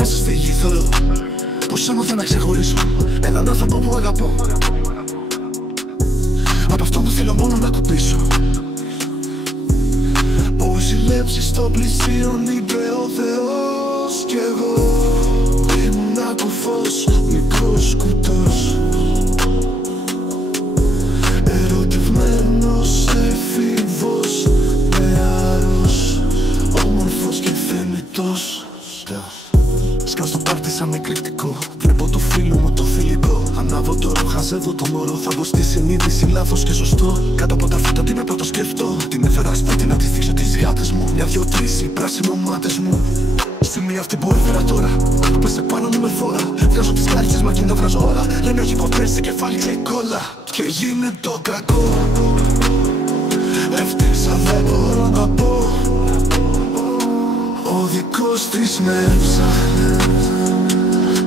θέσεις φύγει θέλω. Πως έμαθα να ξεχωρίσω έναν άνθρωπο που αγαπώ από αυτό που θέλω μόνο να κουπίσω. Πως οι λέψεις στο πλησίον είπε ο Θεός κι εγώ ήμουν κουφός, μικρός κουτός, ερωτευμένος εφήβος, νεαρός, όμορφος και θεμητός. Σκάω στο πάρτι σαν εκρηκτικό, βλέπω το φίλο μου το φιλικό. Ανάβω το ρούχο, χαζεύω το μωρό. Θα μπω στη συνείδηση λάθος και σωστό. Κάτω από τα φύτα τι με πρώτο σκεφτώ. Την έφερα σπίτι να τη θίξω τις διάτες μου. Μια, δυο, τρεις οι πράσινομάτες μου. Στη μία αυτή που έφερα τώρα, πέσε πάνω μου με φόρα. Βγάζω τις κάλυτσες μα κινητό βράζω ώρα. Λένε όχι ποτέ σε κεφάλι και κόλλα. Και γίνεται το κακό. Ευτύχησα δεν μπορώ να πω. Ο δικός της με έψαχνε,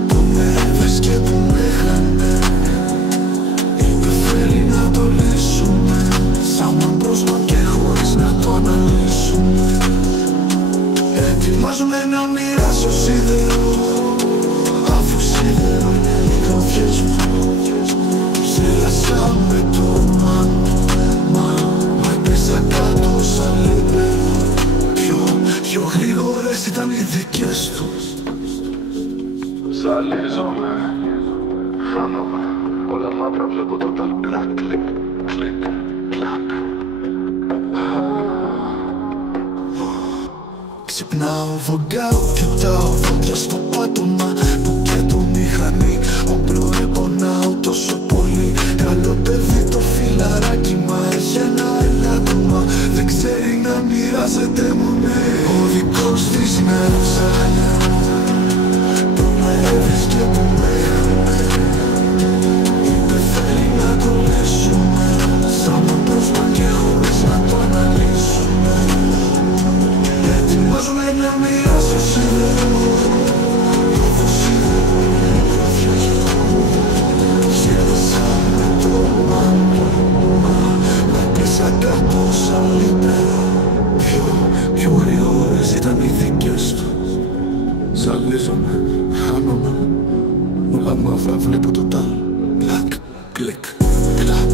που με έβες και που με χάνε. Είπε θέλει να το λύσουμε, σαν πρόσμα και χωρίς να το αναλύσουμε. Ετοιμάζομαι να μοιράσω σίδερο, αφού σίδερο είναι οι καρδιές μου. Ζήλασα με το μα έπεσα κάτω σαν λίπερο. Πιο γρήγορες ήταν οι δικές του. Ζαλίζομαι, χάνομαι, όλα μαύρα βλέπω τότε. Κλακ, κλικ, κλικ, κλακ. Ξυπνάω, βογκάω, κοιτάω φωτιά στο πάτωμα που και το μηχανή. Όπλο επονάω τόσο πολύ. Καλό παιδί το φιλαράκι, μα έχει ένα ελάττωμα. Δεν ξέρει να μοιράζεται μονέ. Ο δικός της με ψάχνει, που με έβες και που με χάνε. Είπε θέλει να το λύσουμε, σαν πρόσμα και χωρίς να το αναλύσουμε. Ετοιμάζομαι να μοιράσω σίδερο, αφού σίδερο είναι οι καρδιές μου. Ζήλασα με το μάνα, μα έπεσα κάτω σαν λίπερο. Πιο γρήγορες ήταν οι δικές του. Ζαλίζομαι, χάνομαι, όλα μαύρα βλέπω το τάλ. Κλακ, κλικ, κλακ.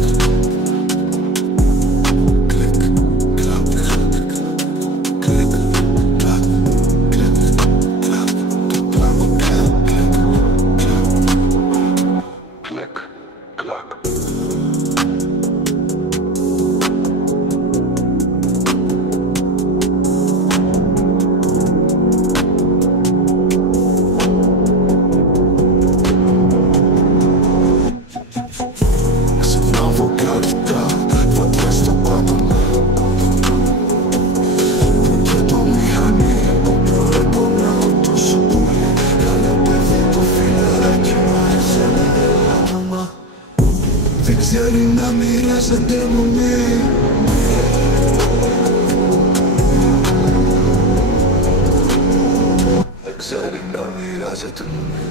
Δεν ξέρει να μοιράζεται μονή. Δεν ξέρει να μοιράζεται μονή.